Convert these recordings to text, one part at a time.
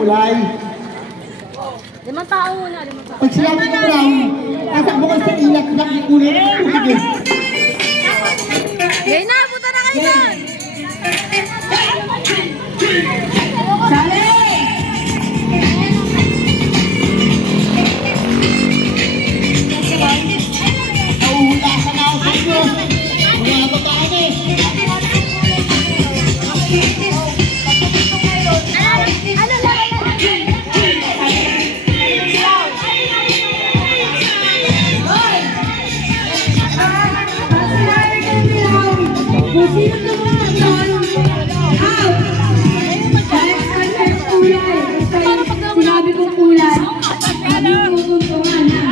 kulay. 5 tao muna, 5 tao. Pag sinabi ko brown, nasa bukas sa ilat na kulay na tubig. Ngayon na, punta na kayo doon! Sali! Nauhulasan na ako sa inyo. Mga bataan eh. Kung sino naman yun, out! Dahil ang kulay, sinabi kong kulay, hindi tutuntungan na.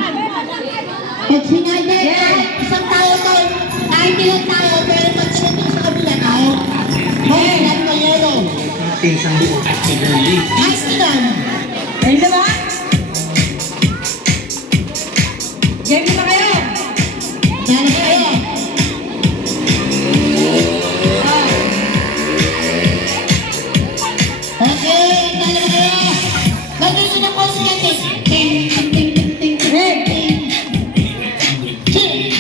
Pag sinabi, isang tao to, kahit ilang tao, pero pag sinabi sa kabila tao, yan na yellow. Isang buong accidentally. Ayos ilan? Ayun na ba? Game na kayo! Yan na kayo. Okay, dalawa kayo. Gagawin nyo na po si Kate. Ting, ting, ting, ting, ting, ting, ting. Ting.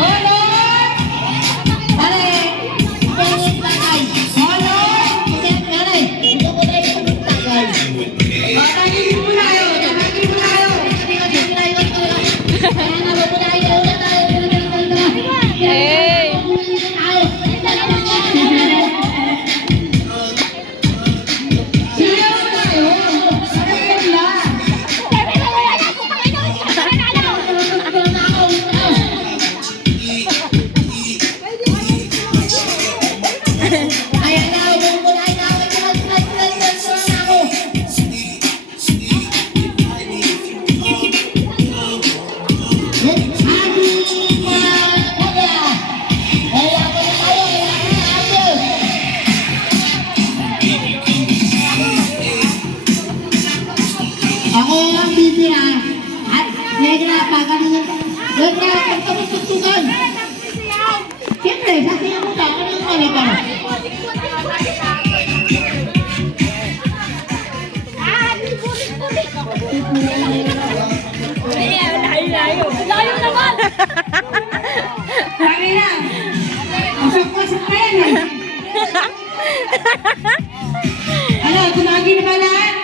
Holon! Pare, pangit na guys. Holon! Pangit na guys. Ito po tayo sa mga guys. Tatagin mo na kayo! Tatagin mo na kayo! Hey! Siyaw na kayo! Sarap na! Ayan na, bumulay na ako. Ako. Ako ang bibira at negra pa kanina. Negra, kung kami tutukan. Siyempre, sasayaw mo ba? Ano yung wala ba? Layo naman! Tangin na! Pasok-pasok na yan eh! Ano, tumagi na ba lahat?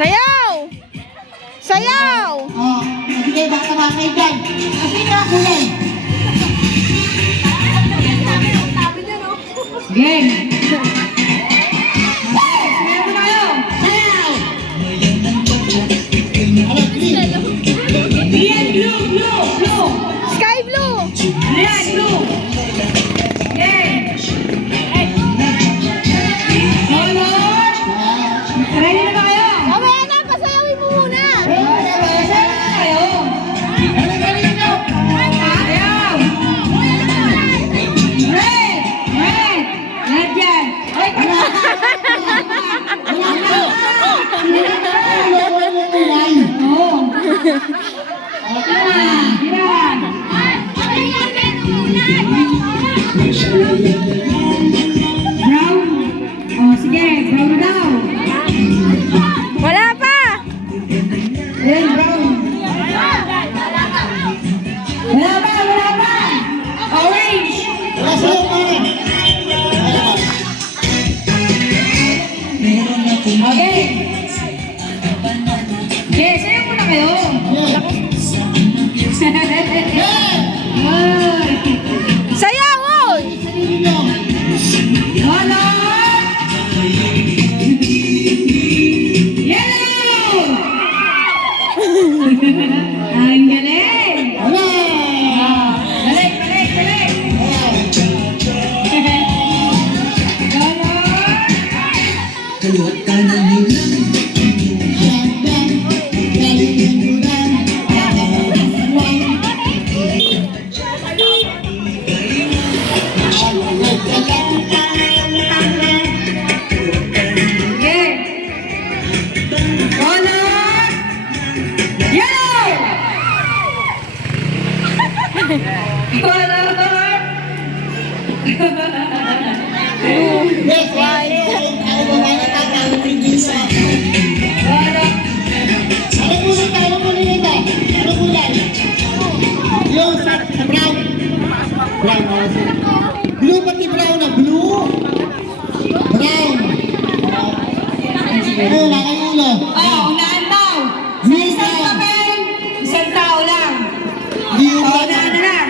Sayaw! Sayaw! Oh, sige, baka ba kayo dyan? Kasi nga kulay. Game! Sayaw mo tayo! Sayaw! Ano, green? Yan, blue, blue, blue! Sky blue! Yan, blue! Game! Holon! Ready na ba kayo? Mamaya na, pasayawin mo muna! Sayaw na kayo! Sayaw! Red! Red! Red yan! Yes, ang mga natang pipisa. Anong kulay nito? Anong kulay? Yung sa brown. Brown. Blue pati brown na. Blue. Brown. Ulo, ang ulo. Unahan daw. Sa isang papel, isang tao lang. Di yung Unahan na lang.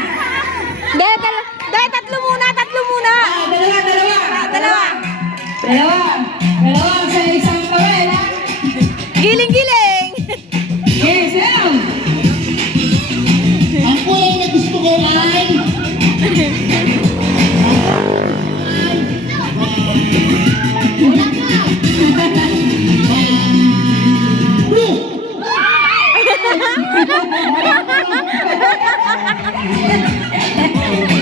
Dahil tatlo muna. Dalawa sa isang papel. Giling-giling. Yes, sa'yo. ang kulay na gusto ko ay wala ka. Blue.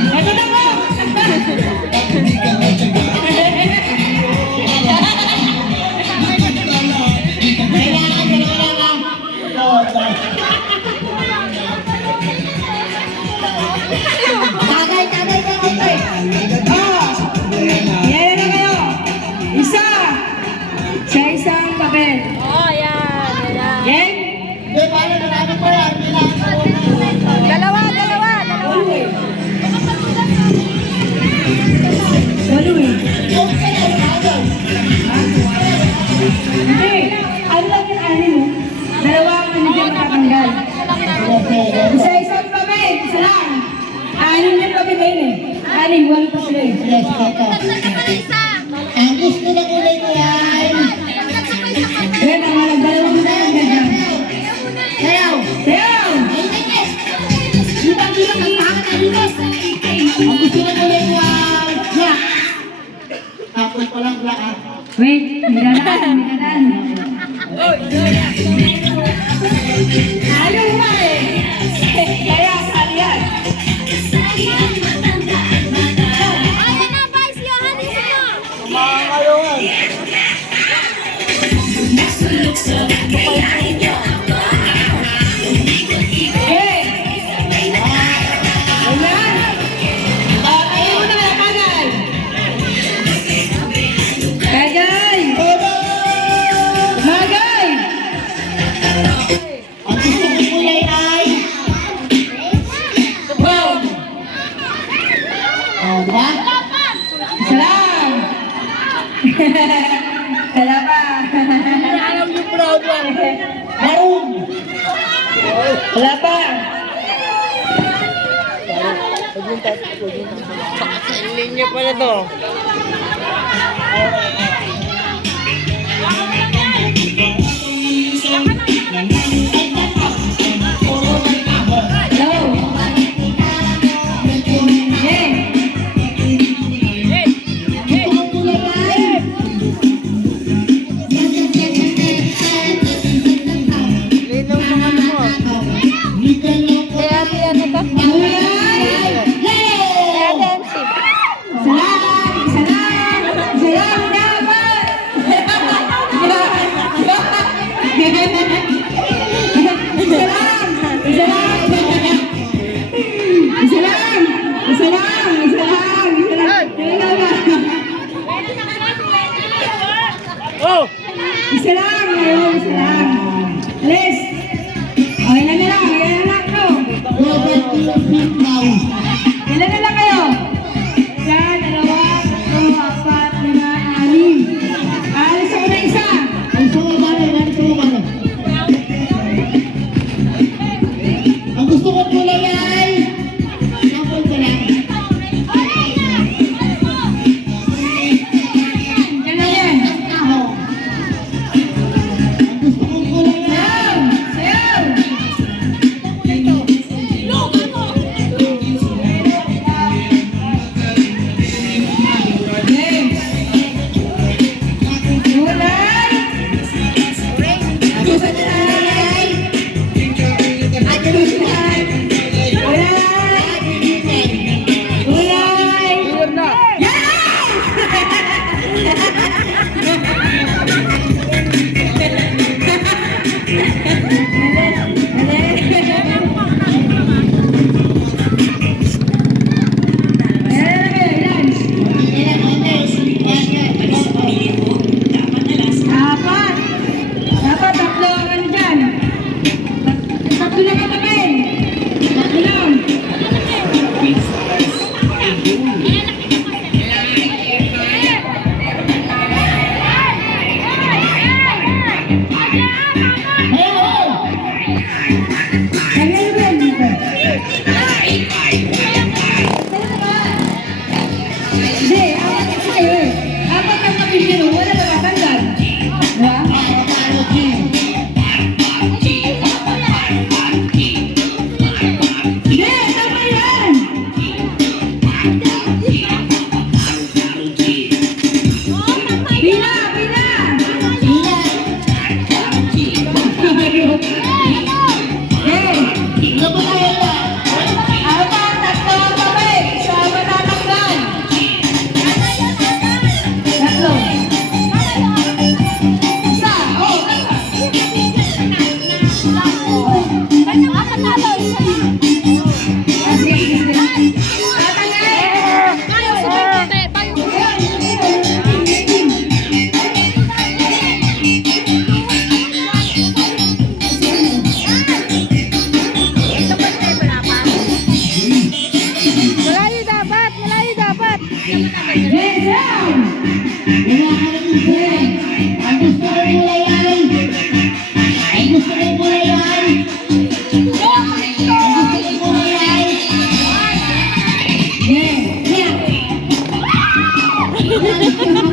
Ito na po. Tagay. Yan na kayo. Isa. Sa isang papel. Oh, yan. Yan. Di, paano na ko yan? Dalawa. Walo eh. Yung sa'yo, tagay. Hindi. Ano lang yung ano mo? Dalawa ang hindi matatanggal. Sa isang papel. Isa lang. Anim yung papel na yun eh. Anim. Walo pa sila eh. Yes, ito. Ang gusto na kulay ko ay Yan ang mga dalawang ganyan. sayaw. Sayaw! Ang gusto na kulay ko ay black. Tapos palang black ha. Wait, may dadaan. Ayaw nga eh. Kaya sali yan. Ayan na, guys. Yohanis na. Eh! Ayan! Ayaw mo na, Kagay! Kagay! Magay! Ang gusto ko kulay ay Brown! ba? Salam! Wala pa. Maroon. Wala pa. Hello. Ang kulay ay legal na po. Kaya yan na to. Kaya MC. Isa lang. Les. Okay na lang. Ayan na lang to. Robert Philip now. Ilan na lang kayo? Isa, dalawa, tatlo, apat, lima, anim. Alis ako na isa. Ang gusto ko ang gusto ko kulay ay apple ka lang. Yan na yan. Ang gusto ko Wala na.